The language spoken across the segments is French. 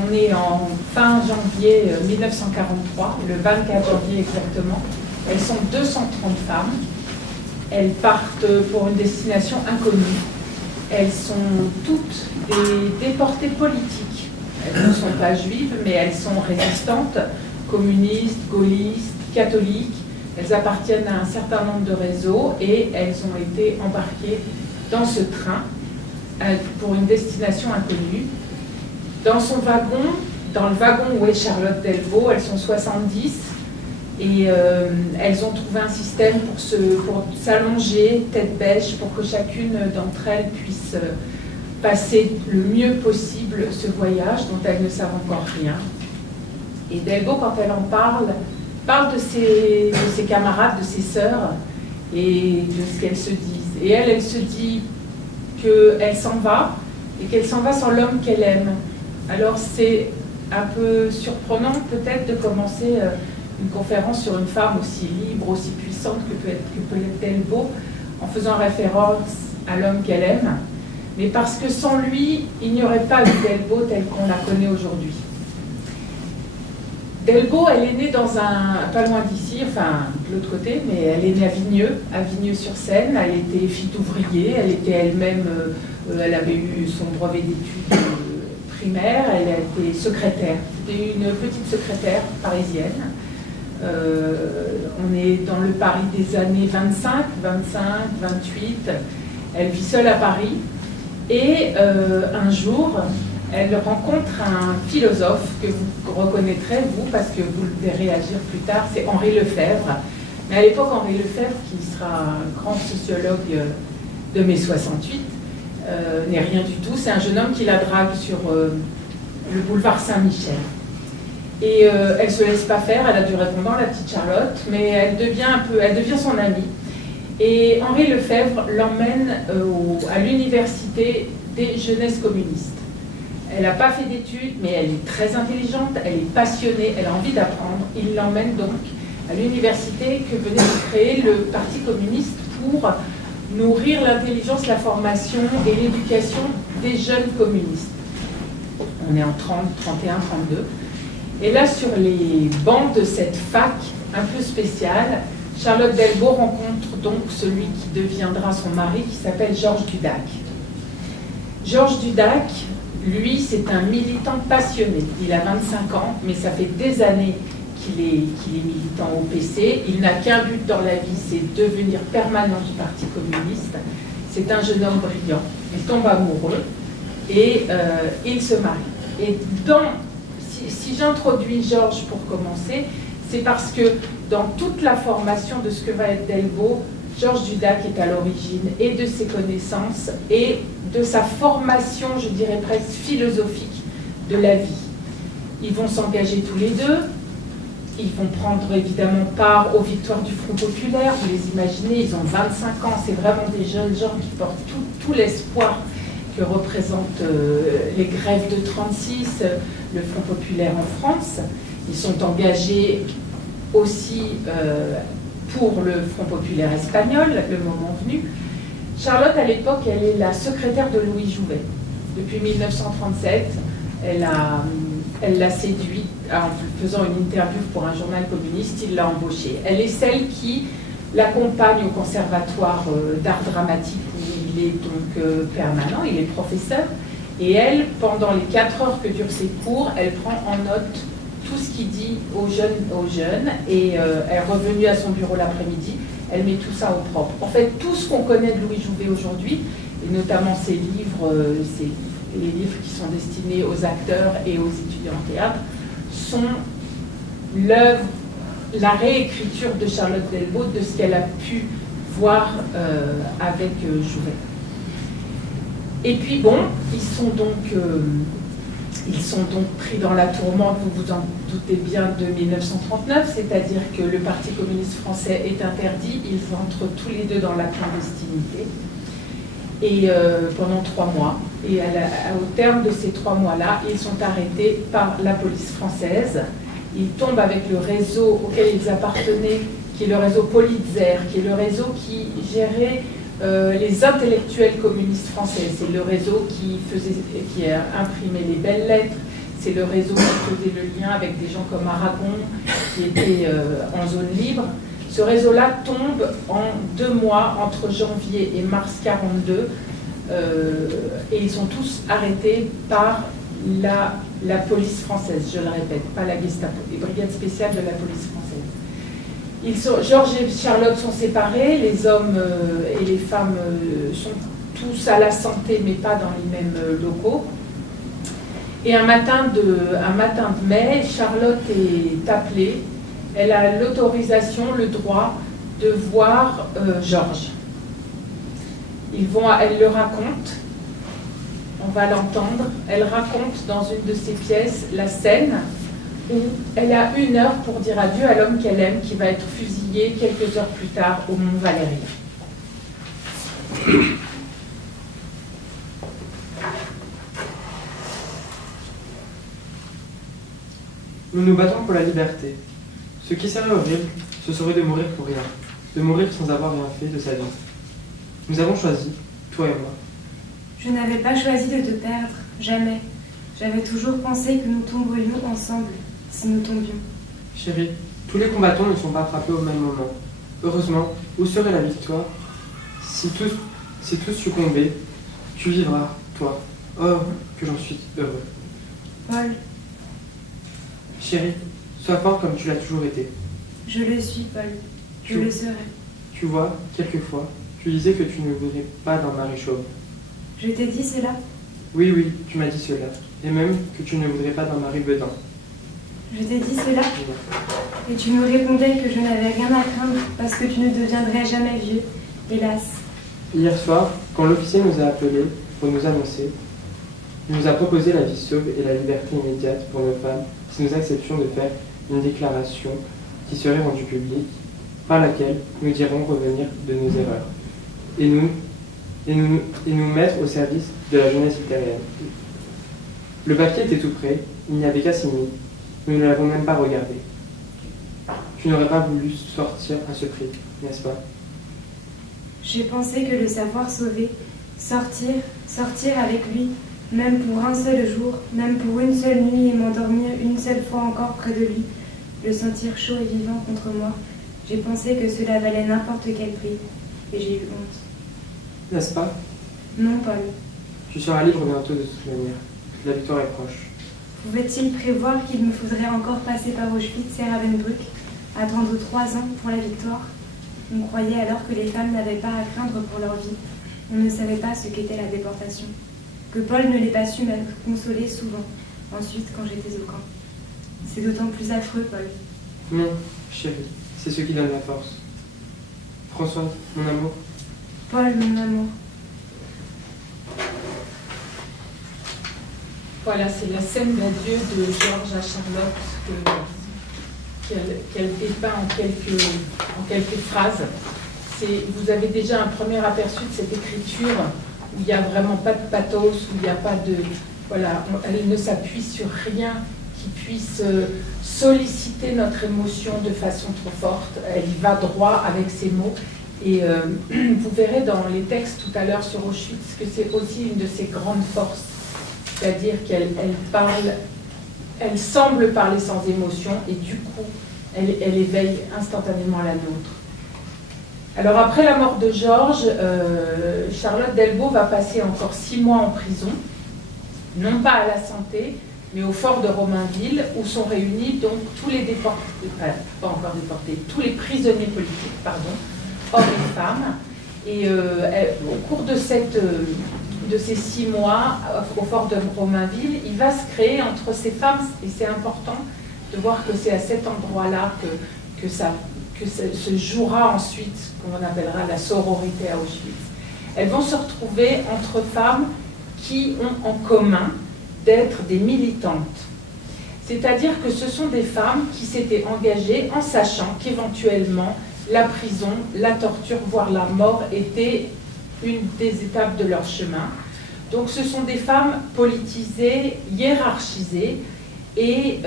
On est en fin janvier 1943, le 24 janvier exactement. Elles sont 230 femmes. Elles partent pour une destination inconnue. Elles sont toutes des déportées politiques. Elles ne sont pas juives, mais elles sont résistantes, communistes, gaullistes, catholiques. Elles appartiennent à un certain nombre de réseaux et elles ont été embarquées dans ce train pour une destination inconnue. Dans son wagon, dans le wagon où est Charlotte Delvaux, elles sont 70 et elles ont trouvé un système pour s'allonger tête bêche pour que chacune d'entre elles puisse passer le mieux possible ce voyage dont elles ne savent encore rien. Et Delvaux, quand elle en parle de ses camarades, de ses sœurs et de ce qu'elles se disent. Et elle se dit qu'elle s'en va et qu'elle s'en va sans l'homme qu'elle aime. Alors c'est un peu surprenant peut-être de commencer une conférence sur une femme aussi libre, aussi puissante que peut être Delvaux, en faisant référence à l'homme qu'elle aime, mais parce que sans lui, il n'y aurait pas eu Delvaux telle qu'on la connaît aujourd'hui. Delvaux, elle est née dans pas loin d'ici, enfin de l'autre côté, mais elle est née à Vigneux-sur-Seine. Elle était fille d'ouvrier, elle était elle-même, elle avait eu son brevet d'études primaire, elle a été secrétaire. C'était une petite secrétaire parisienne. On est dans le Paris des années 25, 28. Elle vit seule à Paris. Et un jour, elle rencontre un philosophe que vous reconnaîtrez, vous, parce que vous le verrez agir plus tard, c'est Henri Lefebvre. Mais à l'époque, Henri Lefebvre, qui sera un grand sociologue de mai 68, n'est rien du tout. C'est un jeune homme qui la drague sur le boulevard Saint-Michel. Et elle ne se laisse pas faire, elle a du répondant, la petite Charlotte, mais elle devient son amie. Et Henri Lefebvre l'emmène à l'université des jeunesses communistes. Elle n'a pas fait d'études, mais elle est très intelligente, elle est passionnée, elle a envie d'apprendre. Il l'emmène donc à l'université que venait de créer le Parti communiste pour nourrir l'intelligence, la formation et l'éducation des jeunes communistes. On est en 30, 31, 32. Et là, sur les bancs de cette fac un peu spéciale, Charlotte Delvaux rencontre donc celui qui deviendra son mari, qui s'appelle Georges Dudac. Georges Dudac, lui, c'est un militant passionné. Il a 25 ans, mais ça fait des années qu'il est militant au PC. Il n'a qu'un but dans la vie, c'est devenir permanent du Parti communiste. C'est un jeune homme brillant. Il tombe amoureux et il se marie. Et si j'introduis Georges pour commencer, c'est parce que dans toute la formation de ce que va être Delvaux, Georges Dudac est à l'origine et de ses connaissances et de sa formation, je dirais presque philosophique, de la vie. Ils vont s'engager tous les deux, ils vont prendre évidemment part aux victoires du Front populaire, vous les imaginez, ils ont 25 ans, c'est vraiment des jeunes gens qui portent tout l'espoir que représentent les grèves de 36, le Front populaire en France. Ils sont engagés aussi pour le Front populaire espagnol, le moment venu. Charlotte, à l'époque, elle est la secrétaire de Louis Jouvet. Depuis 1937, elle l'a séduit en faisant une interview pour un journal communiste, il l'a embauchée. Elle est celle qui l'accompagne au conservatoire d'art dramatique où il est donc permanent, il est professeur. Et elle, pendant les 4 heures que durent ses cours, elle prend en note tout ce qu'il dit aux jeunes et elle est revenue à son bureau l'après-midi, elle met tout ça au propre. En fait, tout ce qu'on connaît de Louis Jouvet aujourd'hui, et notamment ses livres, les livres qui sont destinés aux acteurs et aux étudiants en théâtre, sont l'œuvre, la réécriture de Charlotte Delvaux de ce qu'elle a pu voir avec Jouvet. Et puis bon, ils sont donc pris dans la tourmente, vous vous en doutez bien, de 1939, c'est-à-dire que le Parti communiste français est interdit, ils entrent tous les deux dans la clandestinité, et pendant 3 mois. Et au terme de ces 3 mois-là, ils sont arrêtés par la police française. Ils tombent avec le réseau auquel ils appartenaient, qui est le réseau Politzer, qui est le réseau qui gérait les intellectuels communistes français. C'est le réseau qui imprimait les belles lettres, c'est le réseau qui faisait le lien avec des gens comme Aragon, qui étaient en zone libre. Ce réseau-là tombe en 2 mois, entre janvier et mars 42, et ils sont tous arrêtés par la police française, je le répète, pas la Gestapo, les brigades spéciales de la police française. Georges et Charlotte sont séparés, les hommes et les femmes sont tous à la santé, mais pas dans les mêmes locaux. Et un matin de mai, Charlotte est appelée. Elle a l'autorisation, le droit de voir Georges. Elle le raconte, on va l'entendre. Elle raconte dans une de ses pièces la scène où elle a 1 heure pour dire adieu à l'homme qu'elle aime, qui va être fusillé quelques heures plus tard au Mont Valérien. Nous nous battons pour la liberté. Ce qui serait horrible, ce serait de mourir pour rien, de mourir sans avoir rien fait de sa vie. Nous avons choisi, toi et moi. Je n'avais pas choisi de te perdre, jamais. J'avais toujours pensé que nous tomberions ensemble, si nous tombions. Chérie, tous les combattants ne sont pas frappés au même moment. Heureusement, où serait la victoire? Si tous succombaient, tu vivras, toi. Oh, que j'en suis heureux. Paul, Chérie, sois forte comme tu l'as toujours été. je le suis, Paul. Je le serai. Tu vois, quelquefois, tu disais que tu ne voudrais pas d'un mari chauve. Je t'ai dit cela? Oui, oui, tu m'as dit cela. Et même que tu ne voudrais pas d'un mari bedin. Je t'ai dit cela? Et tu me répondais que je n'avais rien à craindre parce que tu ne deviendrais jamais vieux, hélas. Hier soir, quand l'officier nous a appelés pour nous annoncer, il nous a proposé la vie sauve et la liberté immédiate pour nos femmes si nous acceptions de faire une déclaration qui serait rendue publique, par laquelle nous dirons revenir de nos erreurs et nous mettre au service de la jeunesse luthérienne. Le papier était tout prêt, il n'y avait qu'à signer. Nous ne l'avons même pas regardé. Tu n'aurais pas voulu sortir à ce prix, n'est-ce pas? J'ai pensé que le savoir sauver, sortir avec lui, même pour un seul jour, même pour une seule nuit et m'endormir une seule fois encore près de lui, le sentir chaud et vivant contre moi, j'ai pensé que cela valait n'importe quel prix, et j'ai eu honte. N'est-ce pas? Non, Paul. Tu seras libre bientôt de toute manière. La victoire est proche. Pouvait-il prévoir qu'il me faudrait encore passer par Auschwitz et Ravensbrück, attendre 3 ans pour la victoire? On croyait alors que les femmes n'avaient pas à craindre pour leur vie. On ne savait pas ce qu'était la déportation. Que Paul ne l'ait pas su m'a consolé souvent, ensuite quand j'étais au camp. C'est d'autant plus affreux, Paul. Non, chérie, c'est ce qui donne la force. François, mon amour. Paul, mon amour. Voilà, c'est la scène d'adieu de Georges à Charlotte qu'elle dépeint en quelques phrases. Vous avez déjà un premier aperçu de cette écriture où il n'y a vraiment pas de pathos, où il n'y a pas de... Voilà, elle ne s'appuie sur rien qui puisse solliciter notre émotion de façon trop forte. Elle y va droit avec ses mots. Et vous verrez dans les textes tout à l'heure sur Auschwitz que c'est aussi une de ses grandes forces. C'est-à-dire qu'elle semble parler sans émotion et du coup, elle éveille instantanément la nôtre. Alors après la mort de Georges, Charlotte Delbo va passer encore 6 mois en prison, non pas à la Santé, mais au fort de Romainville, où sont réunis donc tous les tous les prisonniers politiques, hommes et femmes. Et au cours de ces 6 mois au fort de Romainville, il va se créer entre ces femmes, et c'est important de voir que c'est à cet endroit-là que se jouera ensuite, qu'on appellera la sororité à Auschwitz. Elles vont se retrouver entre femmes qui ont en commun d'être des militantes. C'est-à-dire que ce sont des femmes qui s'étaient engagées en sachant qu'éventuellement la prison, la torture, voire la mort était une des étapes de leur chemin. Donc ce sont des femmes politisées, hiérarchisées et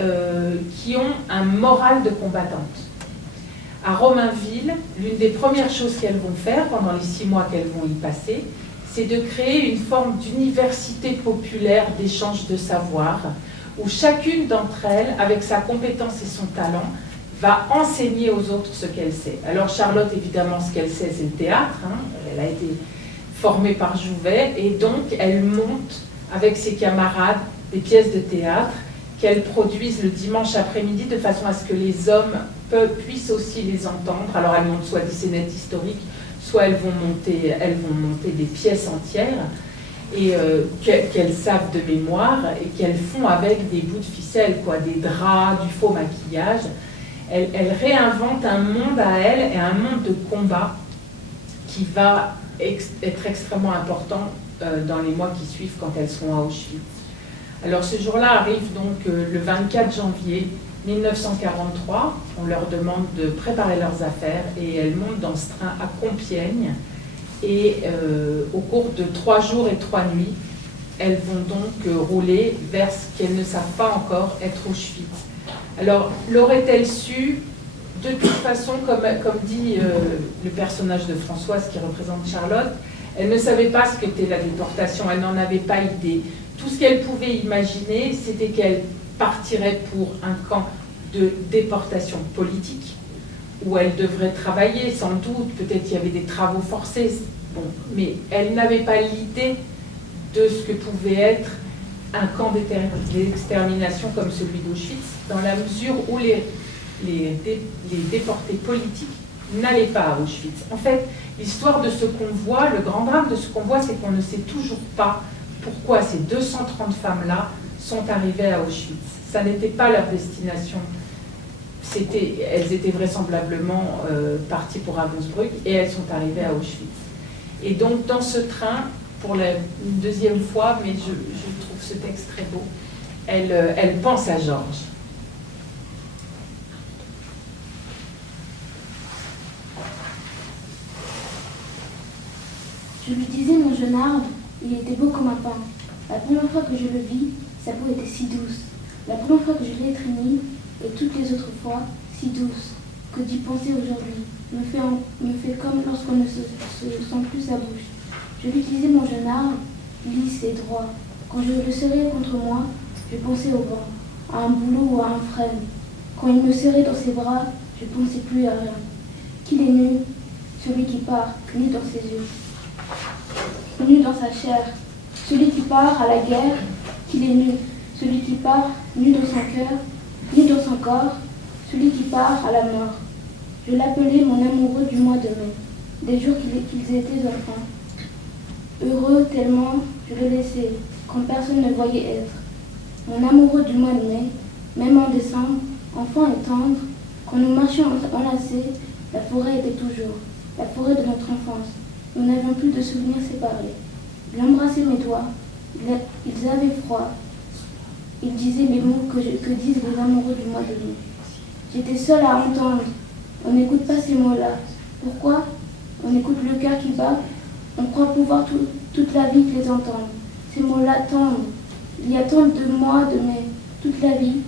qui ont un moral de combattante. À Romainville, l'une des premières choses qu'elles vont faire pendant les 6 mois qu'elles vont y passer, c'est de créer une forme d'université populaire d'échange de savoir, où chacune d'entre elles, avec sa compétence et son talent, va enseigner aux autres ce qu'elle sait. Alors Charlotte, évidemment, ce qu'elle sait, c'est le théâtre. Hein. Elle a été formée par Jouvet, et donc elle monte avec ses camarades des pièces de théâtre qu'elles produisent le dimanche après-midi de façon à ce que les hommes puissent aussi les entendre. Alors elles montent soit des scénettes historiques, soit elles vont monter des pièces entières, et qu'elles savent de mémoire, et qu'elles font avec des bouts de ficelle, quoi, des draps, du faux maquillage. Elles réinventent un monde à elles, et un monde de combat qui va être extrêmement important dans les mois qui suivent quand elles sont à Auschwitz. Alors ce jour-là arrive donc le 24 janvier 1943. On leur demande de préparer leurs affaires, et elles montent dans ce train à Compiègne. Et au cours de 3 jours et 3 nuits, elles vont donc rouler vers ce qu'elles ne savent pas encore être Auschwitz. Alors, l'aurait-elle su? De toute façon, comme dit le personnage de Françoise qui représente Charlotte, elle ne savait pas ce qu'était la déportation, elle n'en avait pas idée. Tout ce qu'elle pouvait imaginer, c'était qu'elle partirait pour un camp de déportation politique, où elle devrait travailler, sans doute, peut-être il y avait des travaux forcés, bon, mais elle n'avait pas l'idée de ce que pouvait être un camp d'extermination comme celui d'Auschwitz, dans la mesure où les déportés politiques n'allaient pas à Auschwitz. En fait, l'histoire de ce convoi, le grand drame de ce convoi, c'est qu'on ne sait toujours pas pourquoi ces 230 femmes-là sont arrivées à Auschwitz. Ça n'était pas leur destination. Elles étaient vraisemblablement parties pour Ravensbrück, et elles sont arrivées à Auschwitz. Et donc, dans ce train, pour une deuxième fois, mais je trouve ce texte très beau, elle pense à Georges. Je lui disais, mon jeune arbre, il était beau comme un pain. La première fois que je le vis, sa peau était si douce. La première fois que je l'ai étreignée, et toutes les autres fois, si douce, que d'y penser aujourd'hui me fait comme lorsqu'on ne se sent plus sa bouche. Je lui disais, mon jeune arbre, lisse et droit. Quand je le serrais contre moi, je pensais au vent, à un boulot ou à un frêne. Quand il me serrait dans ses bras, je pensais plus à rien. Qu'il est nu, celui qui part, nu dans ses yeux, nu dans sa chair. Celui qui part à la guerre, qu'il est nu. Celui qui part, nu dans son cœur, nu dans son corps. Celui qui part à la mort. Je l'appelais mon amoureux du mois de mai, des jours qu'ils étaient enfants. Heureux tellement je le laissais, quand personne ne voyait être. Mon amoureux du mois de mai, même en décembre, enfant et tendre, quand nous marchions enlacés, la forêt était toujours, la forêt de notre enfance. Nous n'avions plus de souvenirs séparés. Il embrassait mes doigts, ils avaient froid. Il disait les mots que disent les amoureux du mois de mai. J'étais seule à entendre. On n'écoute pas ces mots-là. Pourquoi? On écoute le cœur qui bat. On croit pouvoir toute la vie les entendre. Ces mots-là tendent. Il y a tant de mois de mai, toute la vie,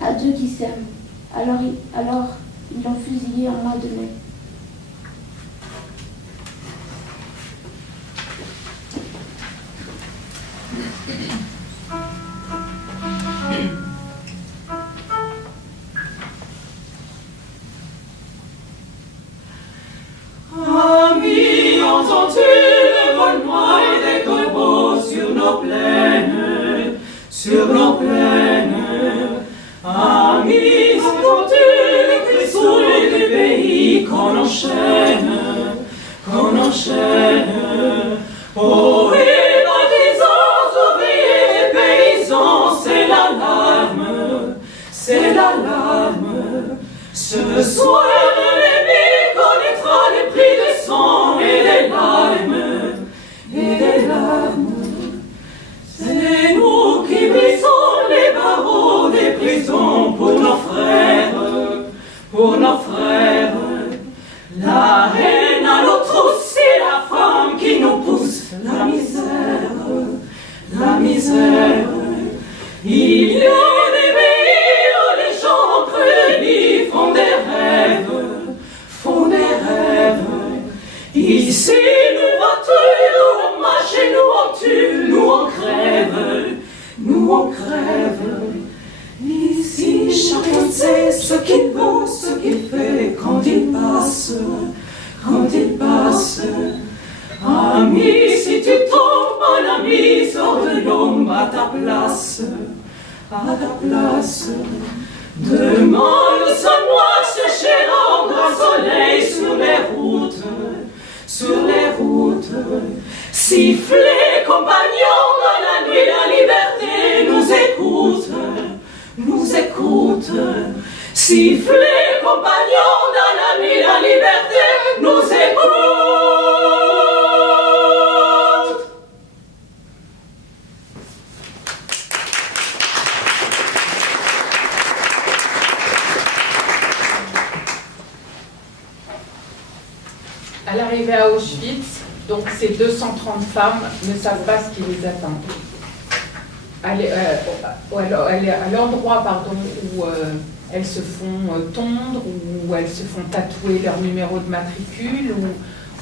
à deux qui s'aiment. Alors ils l'ont fusillé en mois de mai. Amis, entends-tu le vol noir des corbeaux sur nos plaines, sur nos plaines? Amis, entends-tu les cris sourds du pays qu'on enchaîne, qu'on enchaîne? Oh, et partisans, ouvriers et paysans, c'est l'alarme, c'est l'alarme. Ce soir, l'ennemi connaîtra les prix des sangs et des larmes, et des larmes. C'est nous qui brisons les barreaux des prisons pour nos frères, pour nos frères. La haine à l'autre, c'est la femme qui nous pousse, la misère, la misère. Il y a des pays où les gens près des lits font des rêves, à la place. Demain le sol noir séchera en grand soleil sur les routes, sifflez compagnons dans la nuit, la liberté nous écoute, sifflez compagnons dans la nuit, la liberté nous écoute. À l'arrivée à Auschwitz, donc ces 230 femmes ne savent pas ce qui les attend. À l'endroit où elles se font tondre, où elles se font tatouer leur numéro de matricule, où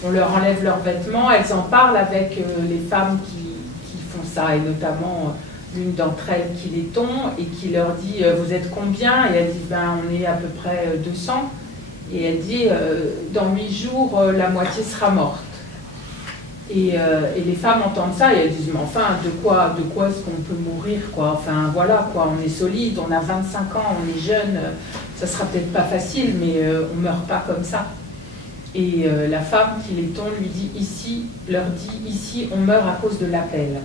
on leur enlève leurs vêtements, elles en parlent avec les femmes qui font ça, et notamment l'une d'entre elles qui les tond et qui leur dit « Vous êtes combien ?» Et elle dit « Ben, on est à peu près 200 ». Et elle dit dans 8 jours, la moitié sera morte. Et les femmes entendent ça et elles disent mais enfin, de quoi est-ce qu'on peut mourir quoi? Enfin voilà quoi, on est solide, on a 25 ans, on est jeune, ça sera peut-être pas facile, mais on meurt pas comme ça. Et la femme qui les tond leur dit ici, on meurt à cause de l'appel.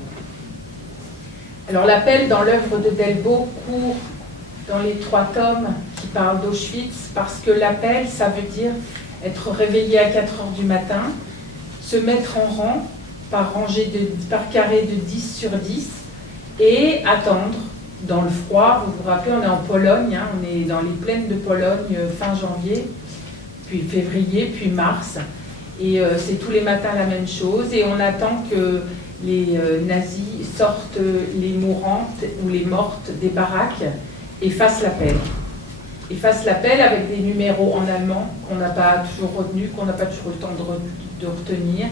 Alors l'appel dans l'œuvre de Delbo court dans les 3 tomes qui parlent d'Auschwitz, parce que l'appel, ça veut dire être réveillé à 4 heures du matin, se mettre en rang par carré de 10 sur 10 et attendre dans le froid. Vous vous rappelez, on est en Pologne, hein, on est dans les plaines de Pologne fin janvier, puis février, puis mars. Et c'est tous les matins la même chose. Et on attend que les nazis sortent les mourantes ou les mortes des baraques et fassent l'appel. Et fassent l'appel avec des numéros en allemand qu'on n'a pas toujours retenus, qu'on n'a pas toujours eu le temps de retenir.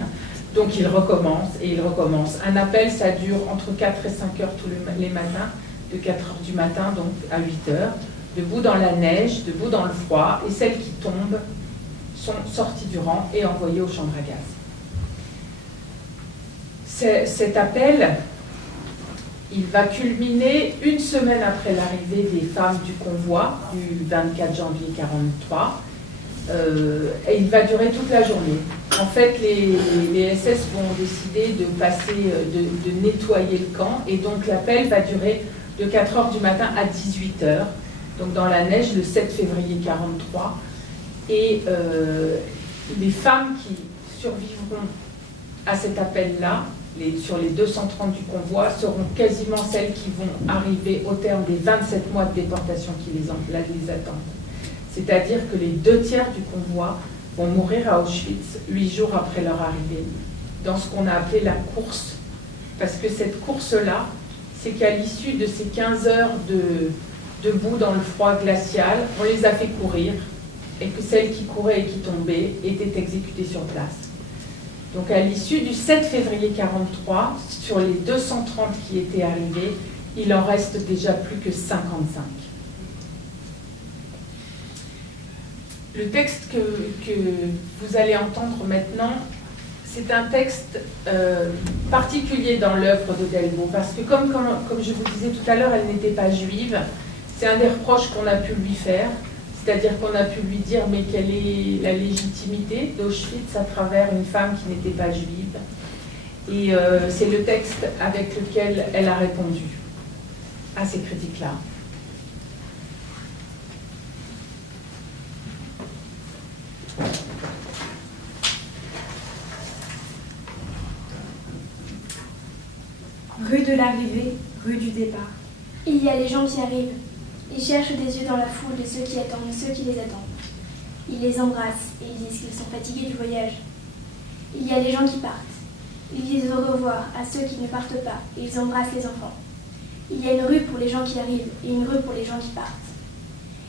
Donc ils recommencent et ils recommencent. Un appel, ça dure entre 4 et 5 heures tous les matins, de 4 heures du matin donc à 8 heures, debout dans la neige, debout dans le froid, et celles qui tombent sont sorties du rang et envoyées aux chambres à gaz. Cet appel, il va culminer une semaine après l'arrivée des femmes du convoi du 24 janvier 1943, et il va durer toute la journée. En fait, les SS vont décider de de nettoyer le camp, et donc l'appel va durer de 4 heures du matin à 18 heures, donc dans la neige, le 7 février 1943. Et les femmes qui survivront à cet appel-là, sur les 230 du convoi, seront quasiment celles qui vont arriver au terme des 27 mois de déportation qui les attendent. C'est-à-dire que les 2 tiers du convoi vont mourir à Auschwitz 8 jours après leur arrivée, dans ce qu'on a appelé la course. Parce que cette course-là, c'est qu'à l'issue de ces 15 heures debout dans le froid glacial, on les a fait courir, et que celles qui couraient et qui tombaient étaient exécutées sur place. Donc à l'issue du 7 février 1943, sur les 230 qui étaient arrivés, il en reste déjà plus que 55. Le texte que vous allez entendre maintenant, c'est un texte particulier dans l'œuvre de Delbo, parce que comme je vous disais tout à l'heure, elle n'était pas juive. C'est un des reproches qu'on a pu lui faire, c'est-à-dire qu'on a pu lui dire mais quelle est la légitimité d'Auschwitz à travers une femme qui n'était pas juive. Et c'est le texte avec lequel elle a répondu à ces critiques-là. Rue de l'arrivée, rue du départ. Il y a les gens qui arrivent. Ils cherchent des yeux dans la foule de ceux qui attendent ceux qui les attendent. Ils les embrassent et ils disent qu'ils sont fatigués du voyage. Il y a les gens qui partent. Ils disent au revoir à ceux qui ne partent pas et ils embrassent les enfants. Il y a une rue pour les gens qui arrivent et une rue pour les gens qui partent.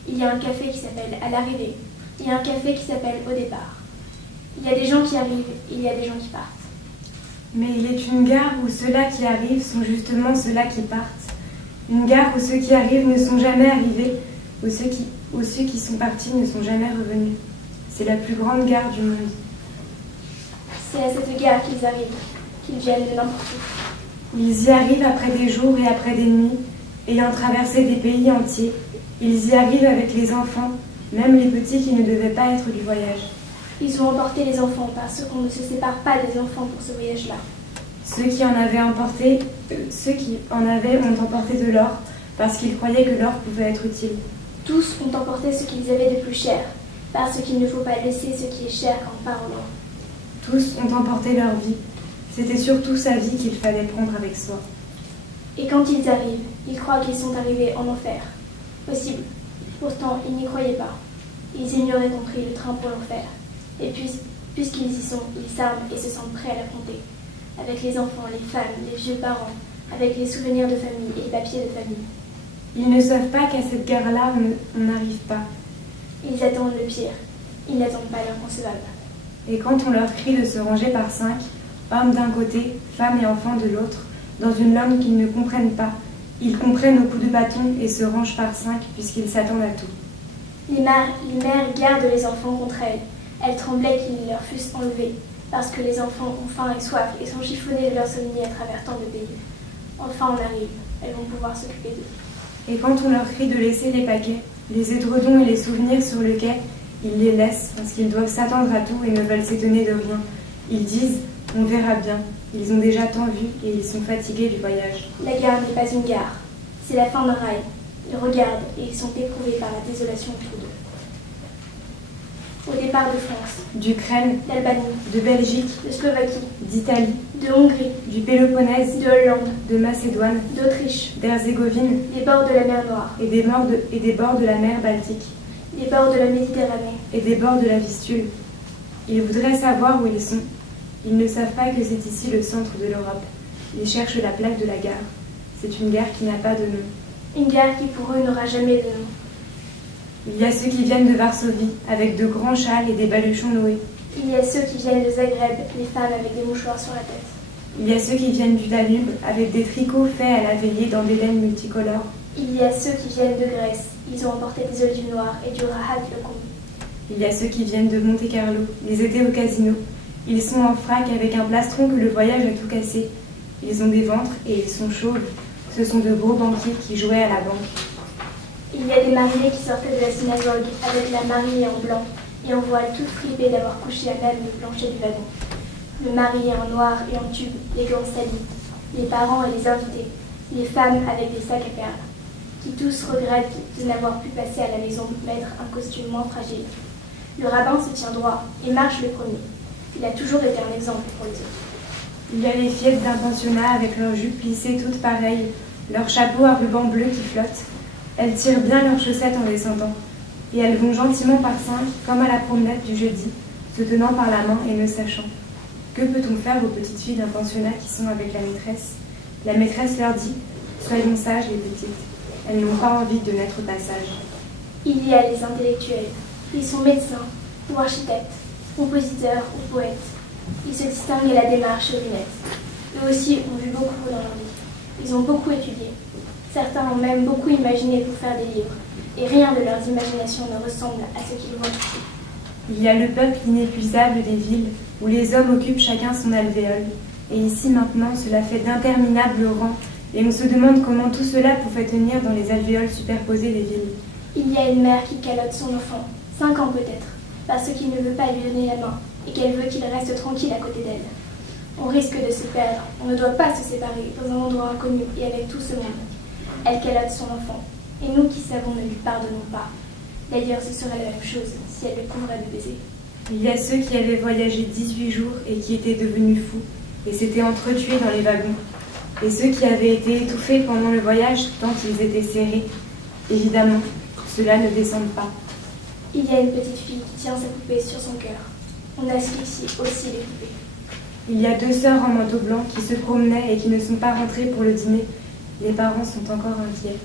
Il y a un café qui s'appelle à l'arrivée. Il y a un café qui s'appelle au départ. Il y a des gens qui arrivent et il y a des gens qui partent. Mais il est une gare où ceux-là qui arrivent sont justement ceux-là qui partent. Une gare où ceux qui arrivent ne sont jamais arrivés, où ceux qui sont partis ne sont jamais revenus. C'est la plus grande gare du monde. C'est à cette gare qu'ils arrivent, qu'ils viennent de n'importe où. Ils y arrivent après des jours et après des nuits, Ayant traversé des pays entiers, ils y arrivent avec les enfants, même les petits qui ne devaient pas être du voyage. Ils ont emporté les enfants parce qu'on ne se sépare pas des enfants pour ce voyage-là. Ceux qui en avaient ont emporté de l'or parce qu'ils croyaient que l'or pouvait être utile. Tous ont emporté ce qu'ils avaient de plus cher, parce qu'il ne faut pas laisser ce qui est cher quand on part au loin. Tous ont emporté leur vie. C'était surtout sa vie qu'il fallait prendre avec soi. Et quand ils arrivent, ils croient qu'ils sont arrivés en enfer. Possible. Pourtant, ils n'y croyaient pas. Ils ignoraient qu'on prit le train pour l'enfer. Et puis, puisqu'ils y sont, ils s'arment et se sentent prêts à l'affronter. Avec les enfants, les femmes, les vieux parents, avec les souvenirs de famille et les papiers de famille. Ils ne savent pas qu'à cette guerre-là, on n'arrive pas. Ils attendent le pire. Ils n'attendent pas l'inconcevable. Et quand on leur crie de se ranger par 5, hommes d'un côté, femmes et enfants de l'autre, dans une langue qu'ils ne comprennent pas, ils comprennent au coup de bâton et se rangent par 5 puisqu'ils s'attendent à tout. Les mères gardent les enfants contre elles. Elles tremblaient qu'ils leur fussent enlevés, parce que les enfants ont faim et soif et sont chiffonnés de leur sommeil à travers tant de pays. Enfin on arrive, elles vont pouvoir s'occuper d'eux. Et quand on leur crie de laisser les paquets, les édredons et les souvenirs sur le quai, ils les laissent parce qu'ils doivent s'attendre à tout et ne veulent s'étonner de rien. Ils disent « on verra bien ». Ils ont déjà tant vu et ils sont fatigués du voyage. La gare n'est pas une gare, c'est la fin d'un rail. Ils regardent et ils sont éprouvés par la désolation autour d'eux. Au départ de France, D'Ukraine, d'Albanie, de Belgique, de Slovaquie, d'Italie, de Hongrie, du Péloponnèse, de Hollande, de Macédoine, d'Autriche, d'Herzégovine des bords de la mer Noire, et des bords de la mer Baltique des bords de la Méditerranée. et des bords de la Vistule. Ils voudraient savoir où ils sont. Ils ne savent pas que c'est ici le centre de l'Europe. Ils cherchent la plaque de la gare. C'est une gare qui n'a pas de nom. Une gare qui pour eux n'aura jamais de nom. Il y a ceux qui viennent de Varsovie, avec de grands châles et des baluchons noués. Il y a ceux qui viennent de Zagreb, les femmes avec des mouchoirs sur la tête. Il y a ceux qui viennent du Danube, avec des tricots faits à la veillée dans des laines multicolores. Il y a ceux qui viennent de Grèce. Ils ont emporté des olives noires et du rahat locum. Il y a ceux qui viennent de Monte-Carlo, les étés au casino. Ils sont en frac avec un plastron que le voyage a tout cassé. Ils ont des ventres et ils sont chauves. Ce sont de gros banquiers qui jouaient à la banque. Il y a des mariés qui sortaient de la synagogue avec la mariée en blanc et en voile toute fripée d'avoir couché à même le plancher du wagon. Le marié en noir et en tube, les gants salis, les parents et les invités, les femmes avec des sacs à perles, qui tous regrettent de n'avoir pu passer à la maison mettre un costume moins fragile. Le rabbin se tient droit et marche le premier. Il a toujours été un exemple pour les autres. Il y a les fillettes d'un pensionnat avec leurs jupes plissées toutes pareilles, leurs chapeaux à ruban bleu qui flottent. Elles tirent bien leurs chaussettes en descendant. Et elles vont gentiment par 5, comme à la promenade du jeudi, se tenant par la main et ne sachant. Que peut-on faire aux petites filles d'un pensionnat qui sont avec la maîtresse? La maîtresse leur dit « Soyons sages les petites ». Elles n'ont pas envie de n'être pas sages. Il y a les intellectuels. Ils sont médecins ou architectes, compositeurs ou poètes. Ils se distinguent à la démarche et aux lunettes. Eux aussi ont vu beaucoup dans leur vie. Ils ont beaucoup étudié. Certains ont même beaucoup imaginé pour faire des livres. Et rien de leurs imaginations ne ressemble à ce qu'ils voient ici. Il y a le peuple inépuisable des villes, où les hommes occupent chacun son alvéole. Et ici maintenant, cela fait d'interminables rangs, et on se demande comment tout cela pouvait tenir dans les alvéoles superposées des villes. Il y a une mère qui calotte son enfant, 5 ans peut-être, parce qu'il ne veut pas lui donner la main, et qu'elle veut qu'il reste tranquille à côté d'elle. On risque de se perdre, on ne doit pas se séparer dans un endroit inconnu et avec tout ce monde. Elle calotte son enfant, et nous qui savons ne lui pardonnons pas. D'ailleurs, ce serait la même chose si elle le couvrait de baisers. Il y a ceux qui avaient voyagé 18 jours et qui étaient devenus fous, et s'étaient entretués dans les wagons. Et ceux qui avaient été étouffés pendant le voyage tant qu'ils étaient serrés. Évidemment, ceux-là ne descendent pas. Il y a une petite fille qui tient sa poupée sur son cœur. On asphyxie aussi les poupées. Il y a 2 sœurs en manteau blanc qui se promenaient et qui ne sont pas rentrées pour le dîner. Les parents sont encore inquiets.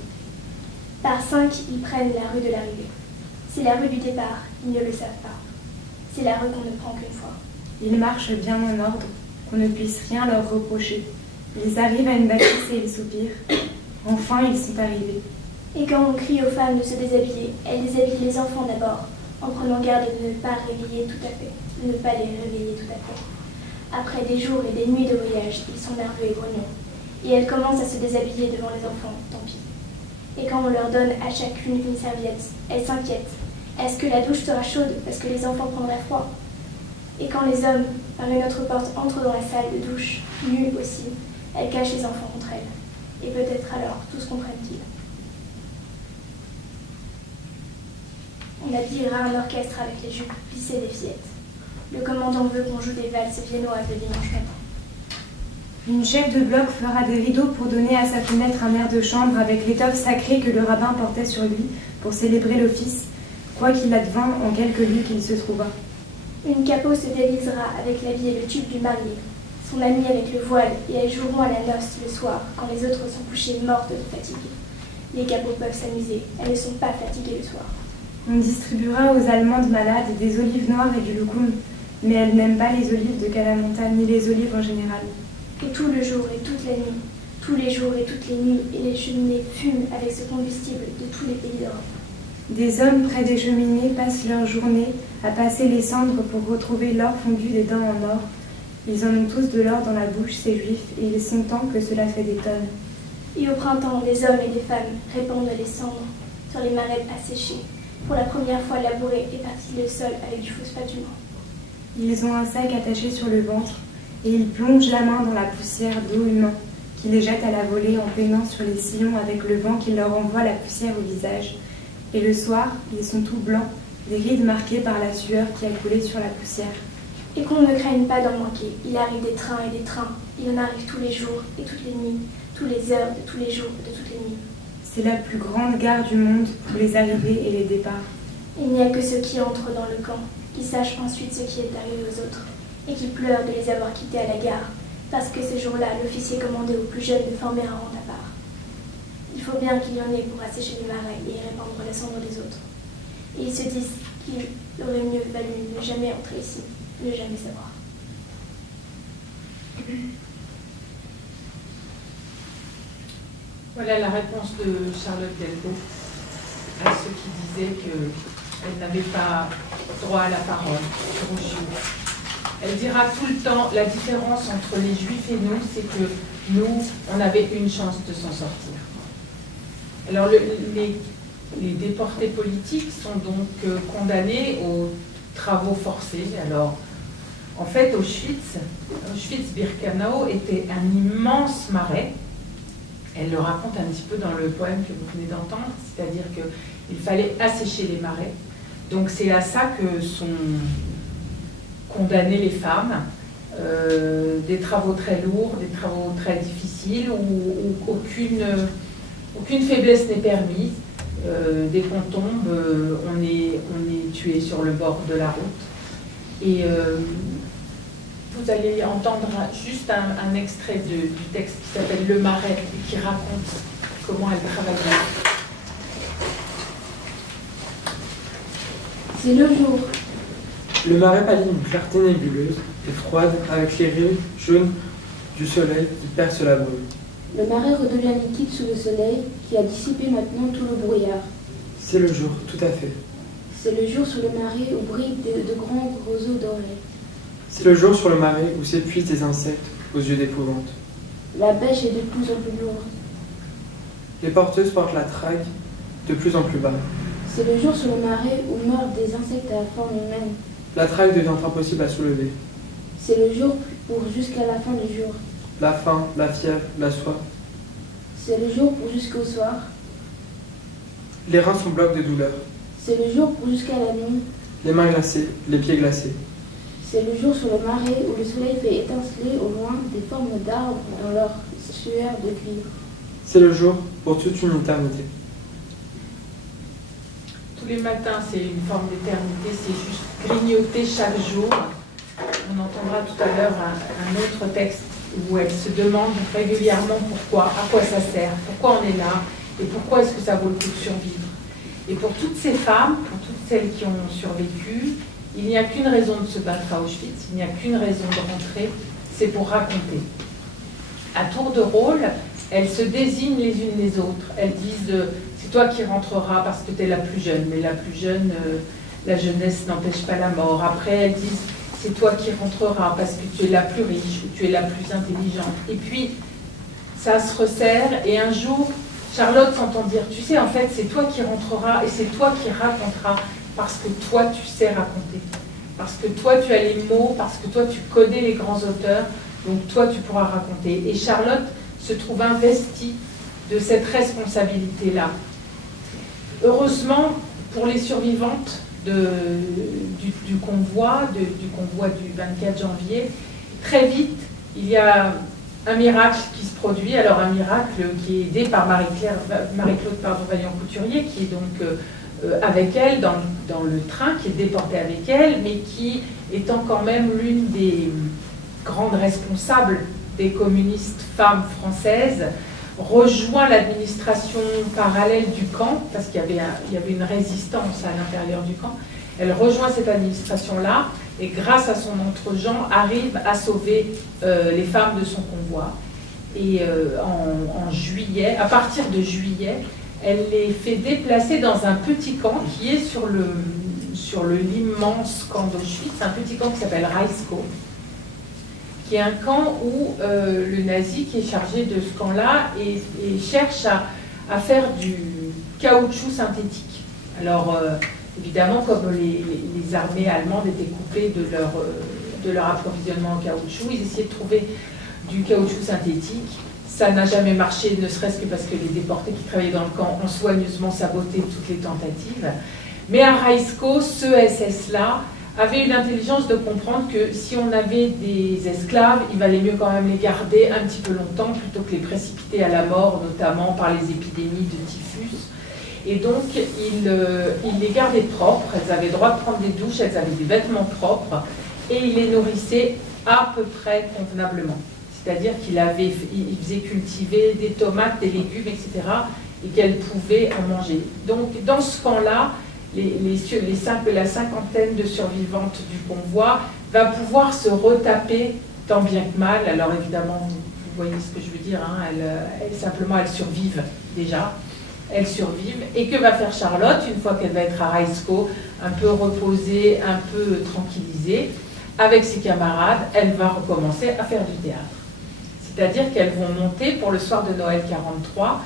Par 5, ils prennent la rue de l'arrivée. C'est la rue du départ, ils ne le savent pas. C'est la rue qu'on ne prend qu'une fois. Ils marchent bien en ordre, qu'on ne puisse rien leur reprocher. Ils arrivent à une bâtisse et ils soupirent. Enfin, ils sont arrivés. Et quand on crie aux femmes de se déshabiller, elles déshabillent les enfants d'abord, en prenant garde de ne pas réveiller tout à fait, de ne pas les réveiller tout à fait. Après des jours et des nuits de voyage, ils sont nerveux et grognons. Et elles commencent à se déshabiller devant les enfants, tant pis. Et quand on leur donne à chacune une serviette, elles s'inquiètent. Est-ce que la douche sera chaude parce que les enfants prendraient froid? Et quand les hommes, par une autre porte, entrent dans la salle de douche, nus aussi, elles cachent les enfants contre elles. Et peut-être alors tous comprennent-ils. On habillera un orchestre avec les jupes plissées des fillettes. Le commandant veut qu'on joue des valses viennoises le dimanche matin. Une chef de bloc fera des rideaux pour donner à sa fenêtre un air de chambre avec l'étoffe sacrée que le rabbin portait sur lui pour célébrer l'office, quoi qu'il advint en quelque lieu qu'il se trouvât. Une capot se délisera avec l'habit et le tube du marié, son ami avec le voile, et elles joueront à la noce le soir, quand les autres sont couchées mortes de fatigue. Les capots peuvent s'amuser, elles ne sont pas fatiguées le soir. On distribuera aux Allemandes malades des olives noires et du loukoum, mais elles n'aiment pas les olives de Kalamata ni les olives en général. Et tout le jour et toute la nuit, tous les jours et toutes les nuits, et les cheminées fument avec ce combustible de tous les pays d'Europe. Des hommes près des cheminées passent leur journée à passer les cendres pour retrouver l'or fondu des dents en or. Ils en ont tous de l'or dans la bouche, ces juifs, et ils sont tant que cela fait des tonnes. Et au printemps, des hommes et des femmes répandent les cendres sur les marais asséchés. Pour la première fois, labouré et parti le sol avec du phosphat humain. Ils ont un sac attaché sur le ventre, et ils plongent la main dans la poussière d'eau humain, qui les jette à la volée en peinant sur les sillons avec le vent qui leur envoie la poussière au visage. Et le soir, ils sont tout blancs, des rides marquées par la sueur qui a coulé sur la poussière. Et qu'on ne craigne pas d'en manquer. Il arrive des trains et des trains. Il en arrive tous les jours et toutes les nuits, toutes les heures de tous les jours et de toutes les nuits. C'est la plus grande gare du monde pour les arrivées et les départs. Il n'y a que ceux qui entrent dans le camp, qui sachent ensuite ce qui est arrivé aux autres, et qui pleurent de les avoir quittés à la gare, parce que ce jour-là, l'officier commandait aux plus jeunes de former un rang à part. Il faut bien qu'il y en ait pour assécher les marais et répandre les cendres des autres. Et ils se disent qu'il aurait mieux valu ne jamais entrer ici, ne jamais savoir. Voilà la réponse de Charlotte Delvaux à ceux qui disaient qu'elle n'avait pas droit à la parole aux Juifs. Elle dira tout le temps la différence entre les Juifs et nous, c'est que nous, on avait une chance de s'en sortir. Alors les déportés politiques sont donc condamnés aux travaux forcés. Alors, en fait, Auschwitz-Birkenau était un immense marais. Elle le raconte un petit peu dans le poème que vous venez d'entendre, c'est-à-dire qu'il fallait assécher les marais. Donc c'est à ça que sont condamnées les femmes, des travaux très lourds, des travaux très difficiles, où aucune faiblesse n'est permise. Dès qu'on tombe, on est tué sur le bord de la route. Et vous allez entendre juste un extrait du texte qui s'appelle Le Marais et qui raconte comment elle travaillait. C'est le jour. Le marais pâlit d'une clarté nébuleuse et froide avec les rayons jaunes du soleil qui percent la brume. Le marais redevient liquide sous le soleil qui a dissipé maintenant tout le brouillard. C'est le jour, tout à fait. C'est le jour sous le marais où brillent de grands roseaux dorés. C'est le jour sur le marais où s'épuisent des insectes aux yeux d'épouvante. La bêche est de plus en plus lourde. Les porteuses portent la trague de plus en plus bas. C'est le jour sur le marais où meurent des insectes à la forme humaine. La trague devient impossible à soulever. C'est le jour pour jusqu'à la fin du jour. La faim, la fièvre, la soif. C'est le jour pour jusqu'au soir. Les reins sont blocs de douleur. C'est le jour pour jusqu'à la nuit. Les mains glacées, les pieds glacés. C'est le jour sur le marais où le soleil fait étinceler au loin des formes d'arbres dans leur sueur de cuivre. C'est le jour pour toute une éternité. Tous les matins, c'est une forme d'éternité, c'est juste grignoter chaque jour. On entendra tout à l'heure un autre texte où elle se demande régulièrement pourquoi, à quoi ça sert, pourquoi on est là et pourquoi est-ce que ça vaut le coup de survivre. Et pour toutes ces femmes, pour toutes celles qui ont survécu, il n'y a qu'une raison de se battre à Auschwitz, il n'y a qu'une raison de rentrer, c'est pour raconter. À tour de rôle, elles se désignent les unes les autres. Elles disent c'est toi qui rentreras parce que tu es la plus jeune, mais la plus jeune, la jeunesse n'empêche pas la mort. Après, elles disent c'est toi qui rentreras parce que tu es la plus riche ou tu es la plus intelligente. Et puis, ça se resserre et un jour, Charlotte s'entend dire, tu sais, en fait, c'est toi qui rentreras et c'est toi qui raconteras parce que toi, tu sais raconter. Parce que toi, tu as les mots, parce que toi, tu connais les grands auteurs, donc toi, tu pourras raconter. Et Charlotte se trouve investie de cette responsabilité-là. Heureusement, pour les survivantes du convoi du 24 janvier, très vite, il y a un miracle qui se produit. Alors un miracle qui est aidé par Marie-Claude Vaillant-Couturier, qui est donc avec elle dans le train, qui est déportée avec elle, mais qui étant quand même l'une des grandes responsables des communistes femmes françaises, rejoint l'administration parallèle du camp, parce qu'il y avait une résistance à l'intérieur du camp. Elle rejoint cette administration-là et grâce à son entre-gens arrive à sauver les femmes de son convoi. Et en juillet, à partir de juillet, elle les fait déplacer dans un petit camp qui est sur l'immense camp d'Auschwitz, un petit camp qui s'appelle Reisko, qui est un camp où le nazi qui est chargé de ce camp-là et cherche à faire du caoutchouc synthétique. Alors, évidemment, comme les armées allemandes étaient coupées de leur approvisionnement en caoutchouc, ils essayaient de trouver du caoutchouc synthétique. Ça n'a jamais marché, ne serait-ce que parce que les déportés qui travaillaient dans le camp ont soigneusement saboté toutes les tentatives. Mais à Reisko, ce SS-là avait eu l'intelligence de comprendre que si on avait des esclaves, il valait mieux quand même les garder un petit peu longtemps plutôt que les précipiter à la mort, notamment par les épidémies de typhus. Et donc, il les gardait propres, elles avaient le droit de prendre des douches, elles avaient des vêtements propres, et il les nourrissait à peu près convenablement. C'est-à-dire qu'il faisait cultiver des tomates, des légumes, etc., et qu'elles pouvaient en manger. Donc, dans ce camp-là, la cinquantaine de survivantes du convoi va pouvoir se retaper tant bien que mal. Alors évidemment, vous voyez ce que je veux dire, hein, elles survivent déjà. Elles survivent. Et que va faire Charlotte une fois qu'elle va être à Reisko, un peu reposée, un peu tranquillisée? Avec ses camarades, elle va recommencer à faire du théâtre. C'est-à-dire qu'elles vont monter pour le soir de Noël 43